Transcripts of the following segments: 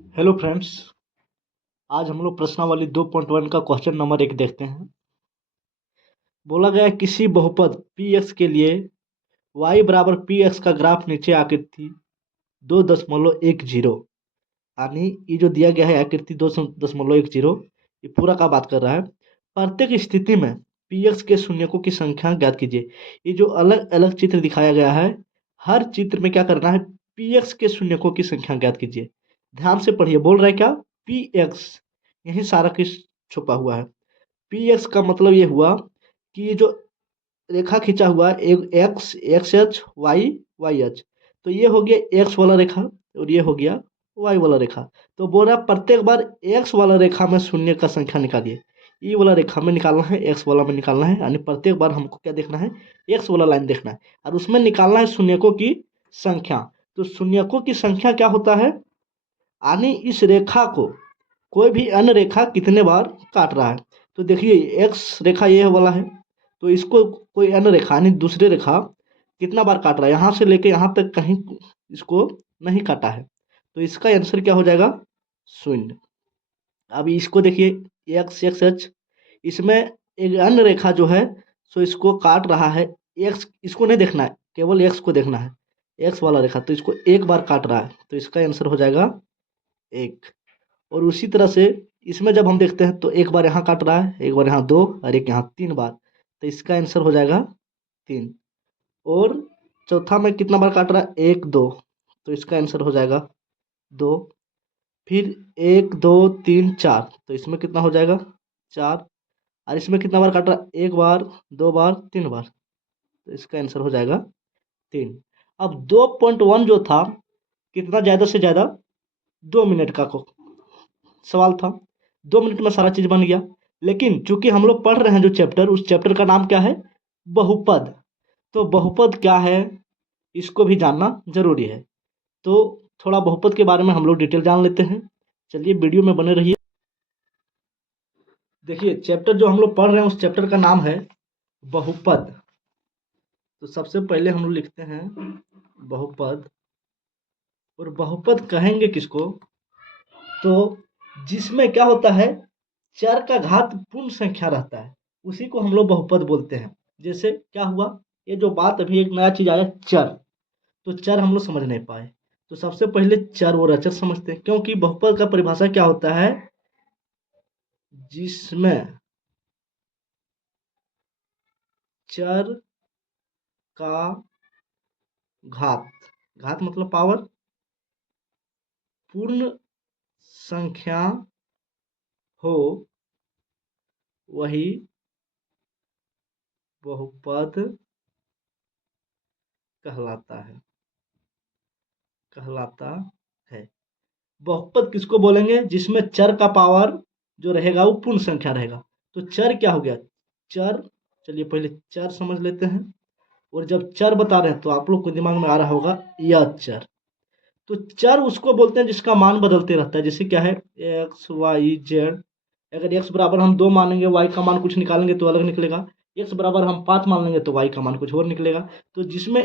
Hello friends. आज हम लोग प्रश्नावली 2.1 का क्वेश्चन नंबर 1 देखते हैं। बोला गया है किसी बहुपद पी एक्स के लिए y बराबर पी एक्स का ग्राफ नीचे आकृति 2.10 यानी ये जो दिया गया है आकृति 2.10 ये पूरा का बात कर रहा है। प्रत्येक स्थिति में पी एक्स के शून्यकों की संख्या ज्ञात कीजिए। ये जो अलग अलग चित्र दिखाया गया है, हर चित्र में क्या करना है, पी एक्स के शून्यकों की संख्या ज्ञात कीजिए। ध्यान से पढ़िए, बोल रहा है क्या, पी एक्स, यही सारा कुछ छुपा हुआ है। पी एक्स का मतलब ये हुआ कि ये जो रेखा खींचा हुआ है, एक X, X H, Y, Y H, तो ये हो गया एक्स वाला रेखा और ये हो गया वाई वाला रेखा। तो बोल रहा है प्रत्येक बार एक्स वाला रेखा में शून्य का संख्या निकालिए। ई वाला रेखा में निकालना है, एक्स वाला में निकालना है, यानी प्रत्येक बार हमको क्या देखना है, एक्स वाला लाइन देखना है और उसमें निकालना है शून्यकों की संख्या। तो शून्यकों की संख्या क्या होता है, यानी इस रेखा को कोई भी अन्य रेखा कितने बार काट रहा है। तो देखिए एक्स रेखा ये वाला है, तो इसको कोई अन्य रेखा यानी दूसरी रेखा कितना बार काट रहा है, यहाँ से लेके यहाँ तक कहीं इसको नहीं काटा है, तो इसका आंसर क्या हो जाएगा, शून्य। अब इसको देखिए एक्स, एक्स एच, इसमें एक अन्य रेखा जो है सो इसको काट रहा है। एक्स इसको नहीं देखना है, केवल एक्स को देखना है, एक्स वाला रेखा, तो इसको एक बार काट रहा है, तो इसका आंसर हो जाएगा एक। और उसी तरह से इसमें जब हम देखते हैं तो एक बार यहाँ काट रहा है, एक बार यहाँ दो और एक यहाँ तीन बार, तो इसका आंसर हो जाएगा तीन। और चौथा में कितना बार काट रहा है, एक दो, तो इसका आंसर हो जाएगा दो। फिर एक दो तीन चार, तो इसमें कितना हो जाएगा, चार। और इसमें कितना बार काट रहा है, एक बार, दो बार, तीन बार, तो इसका आंसर हो जाएगा तीन। अब 2.1 जो था, कितना ज़्यादा से ज़्यादा 2 मिनट का सवाल था, 2 मिनट में सारा चीज बन गया। लेकिन चूंकि हम लोग पढ़ रहे हैं जो चैप्टर, उस चैप्टर का नाम क्या है, बहुपद। तो बहुपद क्या है इसको भी जानना जरूरी है। तो थोड़ा बहुपद के बारे में हम लोग डिटेल जान लेते हैं। चलिए वीडियो में बने रहिए। देखिए चैप्टर जो हम लोग पढ़ रहे हैं उस चैप्टर का नाम है बहुपद। तो सबसे पहले हम लोग लिखते हैं बहुपद। और बहुपद कहेंगे किसको, तो जिसमें क्या होता है, चर का घात पूर्ण संख्या रहता है, उसी को हम लोग बहुपद बोलते हैं। जैसे क्या हुआ, ये जो बात अभी एक नया चीज आया चर, तो चर हम लोग समझ नहीं पाए, तो सबसे पहले चर और अचर समझते हैं। क्योंकि बहुपद का परिभाषा क्या होता है, जिसमें चर का घात, घात मतलब पावर, पूर्ण संख्या हो वही बहुपद कहलाता है, कहलाता है। बहुपद किसको बोलेंगे, जिसमें चर का पावर जो रहेगा वो पूर्ण संख्या रहेगा। तो चर क्या हो गया, चर, चलिए पहले चर समझ लेते हैं। और जब चर बता रहे हैं तो आप लोग को दिमाग में आ रहा होगा यह चर। तो चर उसको बोलते हैं जिसका मान बदलते रहता है। जैसे क्या है, एक्स वाई जेड। अगर एक्स बराबर हम 2 मानेंगे, वाई का मान कुछ निकालेंगे तो अलग निकलेगा। एक्स बराबर हम 5 मान लेंगे तो वाई का मान कुछ और निकलेगा। तो जिसमें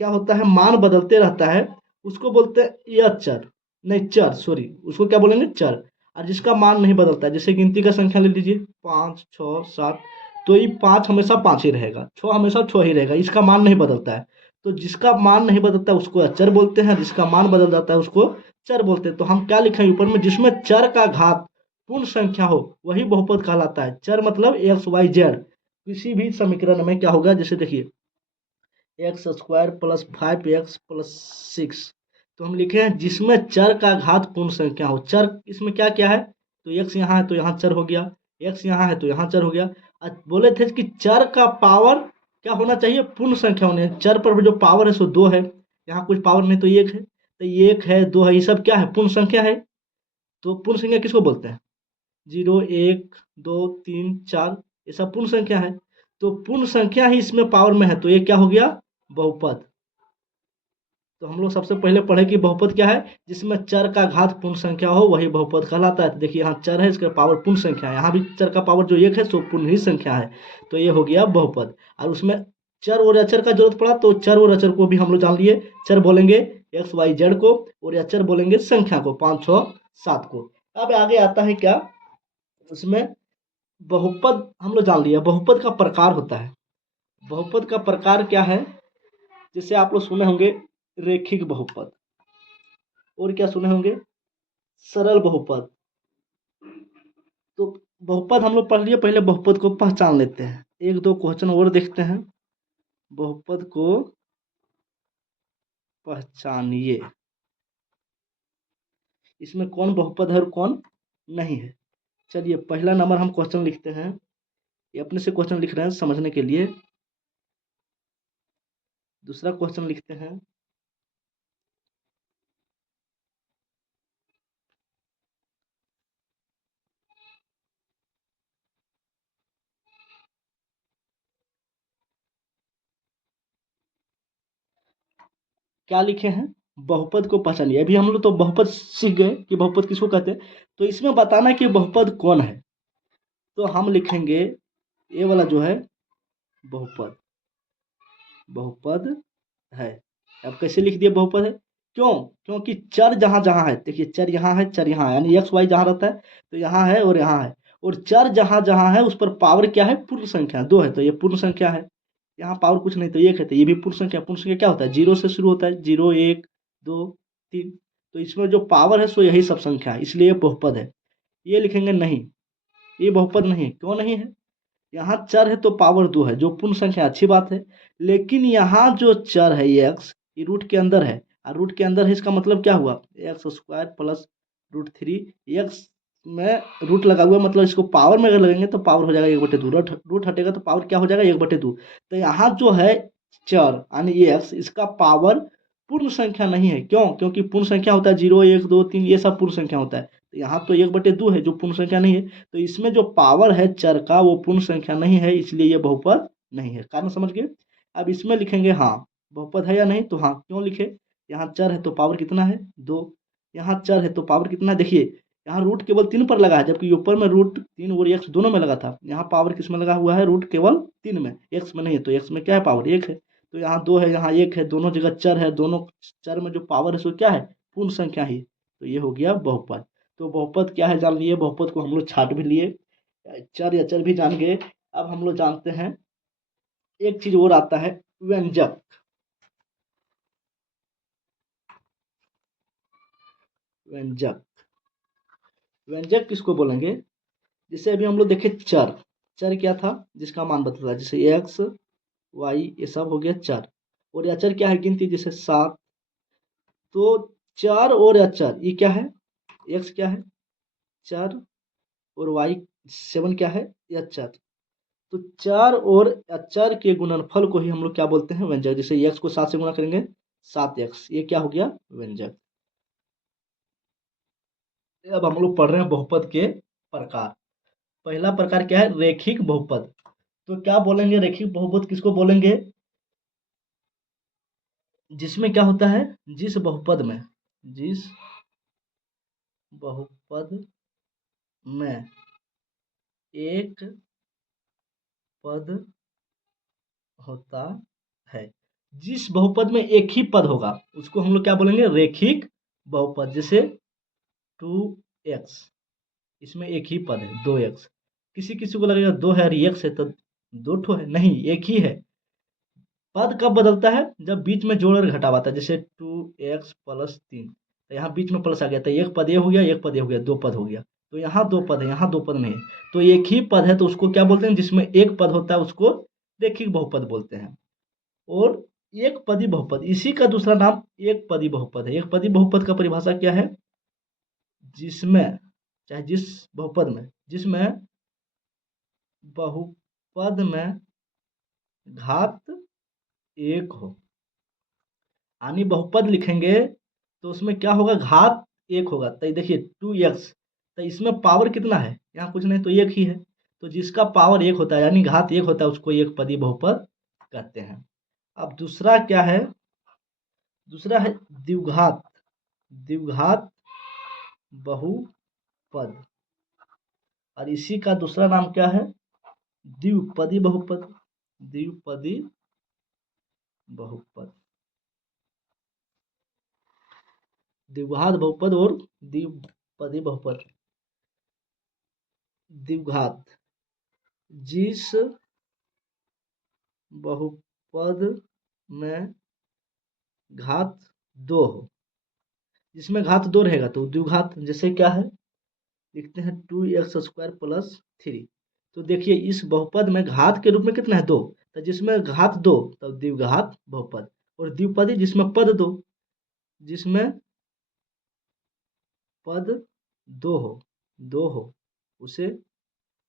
क्या होता है, मान बदलते रहता है, उसको बोलते हैं यह चर, नहीं चर, सॉरी, उसको क्या बोलेंगे, चर। और जिसका मान नहीं बदलता है, जैसे गिनती का संख्या ले लीजिए 5 6 7, तो ये 5 हमेशा 5 ही रहेगा, 6 हमेशा 6 ही रहेगा, इसका मान नहीं बदलता है। तो जिसका मान नहीं बदलता है उसको अचर बोलते हैं, जिसका मान बदल जाता है उसको चर बोलते हैं। तो हम क्या लिखें ऊपर में, जिसमें चर का घात पूर्ण संख्या हो वही बहुपद कहलाता है। चर मतलब एक्स वाई जेड। किसी भी समीकरण में क्या होगा, जैसे देखिए x square plus 5x plus 6, तो हम लिखे हैं जिसमें चर का घात पूर्ण संख्या हो। चर इसमें क्या क्या है, तो एक्स यहाँ है तो यहाँ चर हो गया, एक्स यहाँ है तो यहाँ चर हो गया। बोले थे कि चर का पावर क्या होना चाहिए, पूर्ण संख्या होने। चर पर जो पावर है सो 2 है, यहाँ कुछ पावर नहीं तो 1 है, तो 1 है 2 है, ये सब क्या है, पूर्ण संख्या है। तो पूर्ण संख्या किसको बोलते हैं, 0 1 2 3 4, ये सब पूर्ण संख्या है। तो पूर्ण संख्या ही इसमें पावर में है, तो ये क्या हो गया, बहुपद। तो हम लोग सबसे पहले पढ़े कि बहुपद क्या है, जिसमें चर का घात पूर्ण संख्या हो वही बहुपद कहलाता है। तो देखिए यहाँ चर है, इसका पावर पूर्ण संख्या है, यहाँ भी चर का पावर जो 1 है सो पूर्ण ही संख्या है, तो ये हो गया बहुपद। और उसमें चर और अचर का जरूरत पड़ा, तो चर और अचर को भी हम लोग जान लिए। चर बोलेंगे एक्स वाई जेड को, और अचर बोलेंगे संख्या को, 5 6 7 को। अब आगे आता है क्या, उसमें बहुपद हम लोग जान लिया, बहुपद का प्रकार होता है। बहुपद का प्रकार क्या है, जैसे आप लोग सुने होंगे रेखिक बहुपद, और क्या सुने होंगे, सरल बहुपद। तो बहुपद हम लोग पढ़ लिए, पहले बहुपद को पहचान लेते हैं, एक दो क्वेश्चन और देखते हैं। बहुपद को पहचानिए, इसमें कौन बहुपद है और कौन नहीं है। चलिए पहला नंबर हम क्वेश्चन लिखते हैं, ये अपने से क्वेश्चन लिख रहे हैं समझने के लिए। दूसरा क्वेश्चन लिखते हैं, क्या लिखे हैं, बहुपद को पहचानिए। अभी हम लोग तो बहुपद सीख गए कि बहुपद किसको कहते हैं, तो इसमें बताना है कि बहुपद कौन है। तो हम लिखेंगे ये वाला जो है बहुपद, बहुपद है। अब कैसे लिख दिया बहुपद है, क्यों, क्योंकि चर जहां जहां है, देखिए चर यहाँ है, चर यहाँ है, यानी एक्स वाई जहां रहता है तो यहाँ है और यहाँ है, और चर जहां जहां है उस पर पावर क्या है, पूर्ण संख्या 2 है तो ये पूर्ण संख्या है। यहाँ पावर कुछ नहीं तो 1 है तो ये भी पूर्ण संख्या। पूर्ण संख्या क्या होता है, 0 से शुरू होता है, 0 1 2 3, तो इसमें जो पावर है सो यही सब संख्या है, इसलिए ये बहुपद है। ये लिखेंगे नहीं, ये बहुपद नहीं है। क्यों नहीं है, यहाँ चर है तो पावर 2 है जो पूर्ण संख्या, अच्छी बात है। लेकिन यहाँ जो चर है ये एक्स, ये रूट के अंदर है, और रूट के अंदर है इसका मतलब क्या हुआ, एक्स स्क्वायर प्लस √3। एक्स में रूट लगा हुआ मतलब इसको पावर में अगर लगेंगे तो पावर हो जाएगा 1/2, रूट हटेगा तो पावर क्या हो जाएगा 1/2। तो यहाँ जो है चर यानी ये एक्स, इसका पावर पूर्ण संख्या नहीं है। क्यों, क्योंकि पूर्ण संख्या होता है 0 1 2 3, ये सब पूर्ण संख्या होता है। तो यहाँ तो 1/2 है जो पूर्ण संख्या नहीं है, तो इसमें जो पावर है चर का वो पूर्ण संख्या नहीं है, इसलिए ये बहुपद नहीं है। कारण समझ गए। अब इसमें लिखेंगे हाँ बहुपद है या नहीं, तो हाँ क्यों लिखे, यहाँ चर है तो पावर कितना है 2, यहाँ चर है तो पावर कितना है, देखिए यहाँ रूट केवल 3 पर लगा है, जबकि ऊपर में √3 और एक्स दोनों में लगा था। यहाँ पावर किस में लगा हुआ है, रूट केवल 3 में, एक्स में नहीं है, तो एक्स में क्या है पावर 1 है। तो यहाँ 2 है, यहाँ 1 है, दोनों जगह चर है, दोनों चर में जो पावर है सो क्या है, पूर्ण संख्या ही। तो ये हो गया बहुपद। तो बहुपद क्या है जान लिए, बहुपद को हम लोग छाट भी लिए, चर या चर भी जान गए। अब हम लोग जानते हैं एक चीज और आता है, व्यंजक। व्यंजक, व्यंजक किसको बोलेंगे, जैसे अभी हम लोग देखे चर, चर क्या था जिसका मान बदलता है, जैसे एक्स वाई ये सब हो गया चर, और अचर क्या है गिनती, जैसे 7। तो चर और अचर ये क्या है, एक्स क्या है चर, और वाई 7 क्या है ये अचर। तो चर और अचर के गुणनफल को ही हम लोग क्या बोलते हैं, व्यंजक। जैसे एक्स को 7 से गुणा करेंगे 7x, ये क्या हो गया व्यंजक। अब हम लोग पढ़ रहे हैं बहुपद के प्रकार। पहला प्रकार क्या है, रेखिक बहुपद। तो क्या बोलेंगे, रेखिक बहुपद किसको बोलेंगे, जिसमें क्या होता है, जिस बहुपद में, जिस बहुपद में एक पद होता है, जिस बहुपद में एक ही पद होगा उसको हम लोग क्या बोलेंगे, रेखिक बहुपद। जैसे 2x, इसमें एक ही पद है 2x, किसी किसी को लगेगा 2 है और x है तो 2 ठो है, नहीं एक ही है। पद कब बदलता है, जब बीच में जोड़ और घटाव आता है, जैसे 2x + 3, तो यहाँ बीच में प्लस आ गया तो एक पद ये हो गया, एक पद ये हो गया, 2 पद हो गया। तो यहाँ 2 पद है, यहाँ 2 पद नहीं है, तो एक ही पद है तो उसको क्या बोलते हैं, जिसमें एक पद होता है उसको रेखिक बहुपद बोलते हैं। और एक पदी बहुपद, इसी का दूसरा नाम एक पदी बहुपद है। एक पदी बहुपद का परिभाषा क्या है, जिसमें, चाहे जिस बहुपद में, जिसमें बहुपद में घात 1 हो, यानी बहुपद लिखेंगे तो उसमें क्या होगा, घात 1 होगा। तो देखिए 2x, तो इसमें पावर कितना है, यहाँ कुछ नहीं तो 1 ही है, तो जिसका पावर 1 होता है यानी घात 1 होता है उसको एक पदी बहुपद कहते हैं। अब दूसरा क्या है, दूसरा है द्विघात, द्विघात बहुपद, और इसी का दूसरा नाम क्या है, द्विपदी बहुपद, द्विपदी बहुपद। द्विघात बहुपद और पदी बहुपद द्विघात जिस बहुपद में घात 2 हो, जिसमें घात 2 रहेगा तो द्विघात, जैसे क्या है लिखते हैं 2x² प्लस 3। तो देखिए इस बहुपद में घात के रूप में कितना है 2, तो जिसमें घात 2 तब द्विघात बहुपद, और द्विपदी जिसमें पद 2, जिसमें पद 2 हो उसे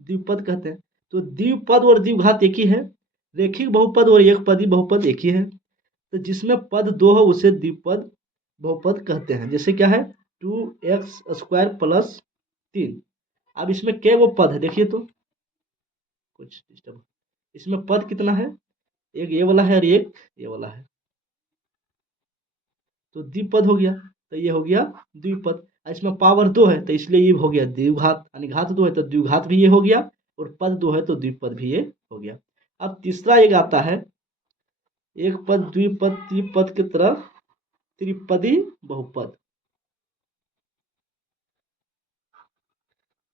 द्विपद कहते हैं। तो द्विपद और द्विघात एक ही है, रेखिक बहुपद और एक पदी बहुपद एक ही है। तो जिसमें पद 2 हो उसे द्विपद बहुपद कहते हैं। जैसे क्या है 2x² प्लस 3। अब इसमें क्या वो पद है देखिए, तो कुछ डिस्टर्ब, इसमें पद कितना है, एक ये वाला है और एक ये वाला है, तो द्विपद हो गया। तो ये हो गया द्विपद। इसमें पावर 2 है तो इसलिए ये हो गया द्विघात, यानी घात 2 है तो द्विघात भी ये हो गया, और पद 2 है तो द्विपद भी ये हो गया। अब तीसरा एक आता है एक पद द्विपद त्रिपद की तरह त्रिपदी बहुपद,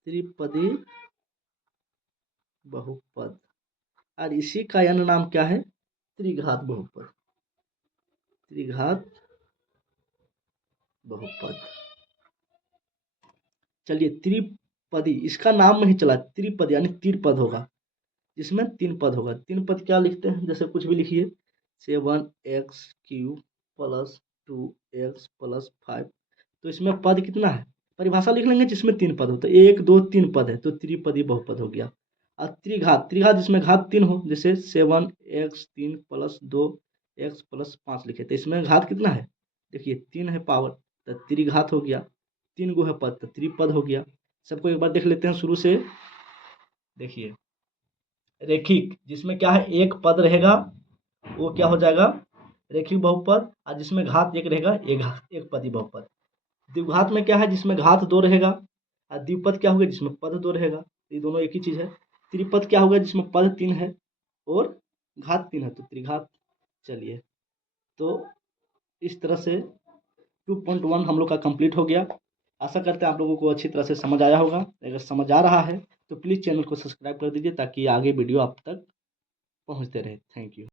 त्रिपदी बहुपद, और इसी का अन्य नाम क्या है, त्रिघात बहुपद, त्रिघात बहुपद। चलिए त्रिपदी, इसका नाम नहीं चला, त्रिपद यानी 3 पद होगा, जिसमें 3 पद होगा। 3 पद क्या लिखते हैं, जैसे कुछ भी लिखिए 7x³ प्लस 2x प्लस 5। तो इसमें पद कितना है, परिभाषा लिख लेंगे, जिसमें 3 पद हो, तो 1 2 3 पद है तो त्रिपदी बहुपद हो गया। और त्रिघात, त्रिघात जिसमें घात 3 हो, जैसे 7x³ प्लस 2x प्लस 5 लिखे, तो इसमें घात कितना है, देखिए 3 है पावर, तो त्रिघात हो गया। 3 गो है पद तो त्रिपद हो गया। सबको एक बार देख लेते हैं शुरू से। देखिए रेखिक जिसमें क्या है एक पद रहेगा वो क्या हो जाएगा रेखिक बहुपद, और जिसमें घात 1 रहेगा एक पदी बहुपद। द्विघात में क्या है, जिसमें घात 2 रहेगा, और द्विपद क्या होगा जिसमें पद 2 रहेगा, ये दोनों एक ही चीज है। त्रिपद क्या होगा, जिसमें पद 3 है और घात 3 है तो त्रिघात। चलिए तो इस तरह से 2.1 हम लोग का कंप्लीट हो गया। आशा करते हैं आप लोगों को अच्छी तरह से समझ आया होगा। अगर समझ आ रहा है तो प्लीज़ चैनल को सब्सक्राइब कर दीजिए ताकि आगे वीडियो आप तक पहुंचते रहे। Thank you.